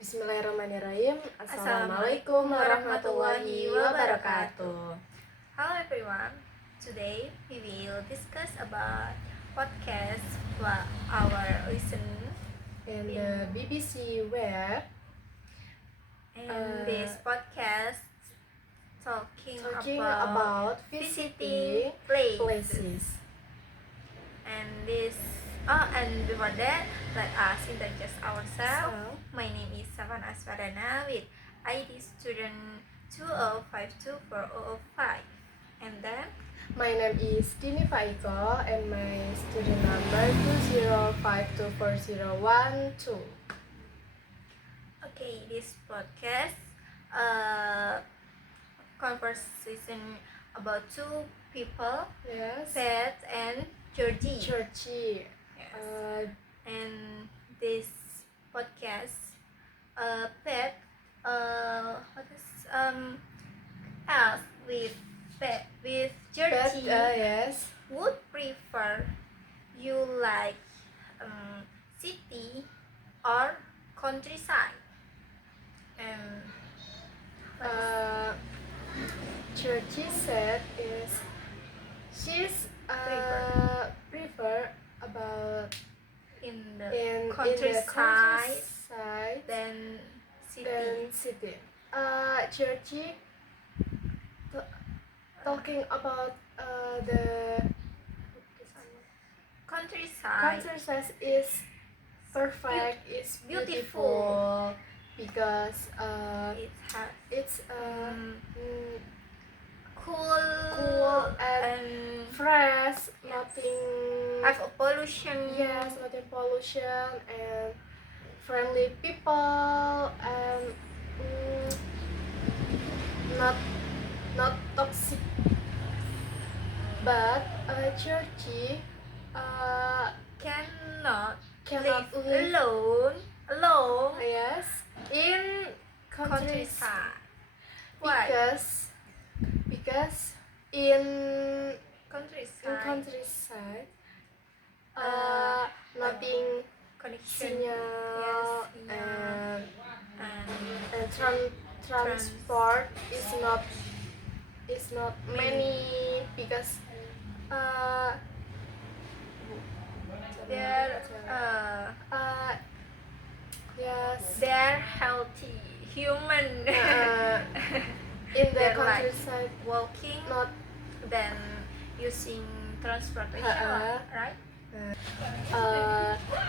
Bismillahirrahmanirrahim. Assalamualaikum Assalamualaikum warahmatullahi wabarakatuh. Hello everyone. Today we will discuss about podcast for our listen In the BBC web, and this podcast talking about visiting places. And before that, let us introduce ourselves. So, My name is Savan Aswadana with ID student 2052405. And then my name is Dini Faiko and my student number 205240112. okay, this podcast conversation about two people, Yes. Pat and Georgie. Georgie. Yes. And this podcast, Pat, what is else with Pat with Georgie Yes. would prefer you like city or countryside. And Georgie said she's prefer about in the in the countryside countryside than city. than city. Georgie talking about the countryside is perfect, it's beautiful because It has it's cool and fresh, Yes. nothing have a pollution. yes, nothing pollution and friendly people and not toxic. But Georgie cannot cannot live live alone yes in countryside countryside. Why? because in countryside nothing connection. signal Yes, and transport is not many because they're yes they're healthy human. in the They're like countryside walking not than using transportation, right?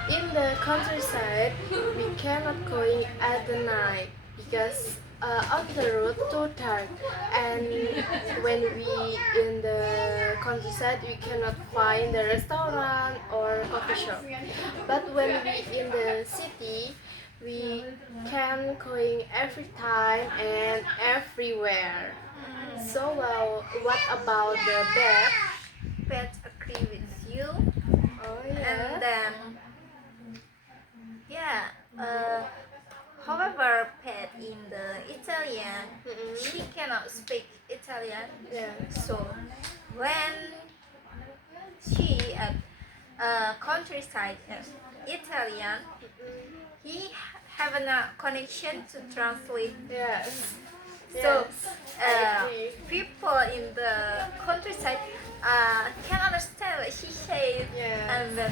in the countryside we cannot going at the night because on the road too dark and when we in the countryside we cannot find the restaurant or coffee shop, but when we in the city we can going every time and everywhere. So what about the bed? Pets agree with you. Oh And then however Pet in the Italian, she cannot speak Italian, yeah. so when she at countryside Italian, he have a connection to translate. Yes. So I agree. people in the countryside can understand what she says, Yes. and then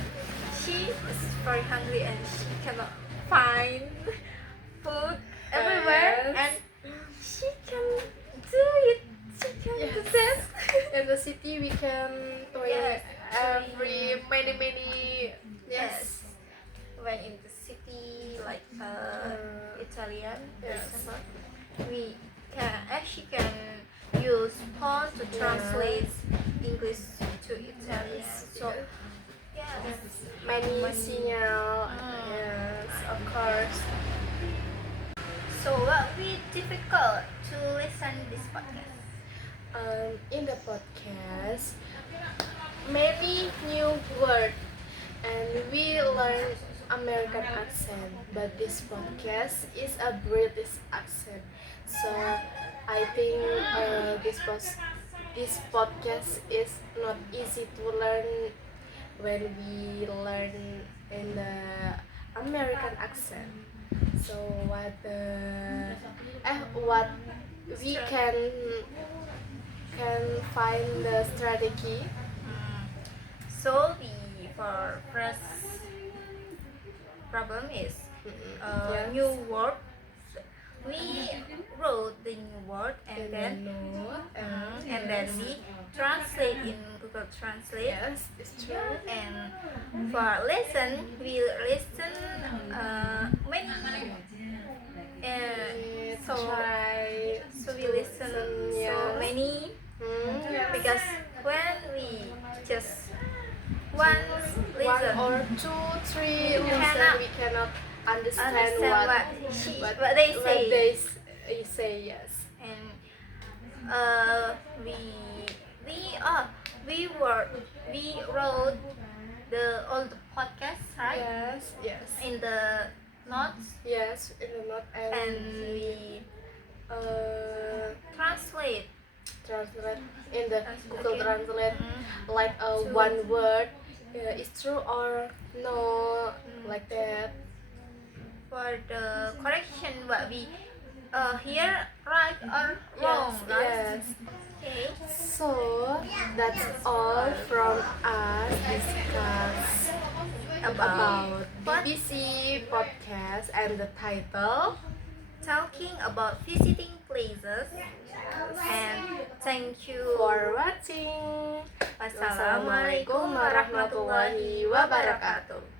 she is very hungry and she cannot find food everywhere, Yes. and she can do it. She can do Yes. that. In the city we can going Yes. every many yes. When in the city, like Italian, for Yes. example, she can use phone to translate English to Italian. So yes, Many signal. Yes, of course. So what will be difficult to listen this podcast? In the podcast, many new words and we learn American accent, but this podcast is a British accent. So I think this podcast is not easy to learn when we learn in the American accent. So what we can find the strategy. So for first problem is Yes. new word. We wrote the new word and In then the note and then we translate in Google Translate. yes, it's true. And for lesson, we listen many. We So try so we to listen so yes. many Yes. because when we just once One listen or two, three We listen, cannot we cannot understand, understand what they say. say. Yes. And we we wrote all the podcasts, right? Yes. In the notes, Yes, in the note and we translate in the Translate. Google Translate Mhm. like To- one word is true or no, like that. for the correction what we here right or wrong, right? Yes. Okay. So that's all from us discuss about BBC podcast and the title. Talking about visiting places, and thank you For watching. Wassalamualaikum warahmatullahi wabarakatuh.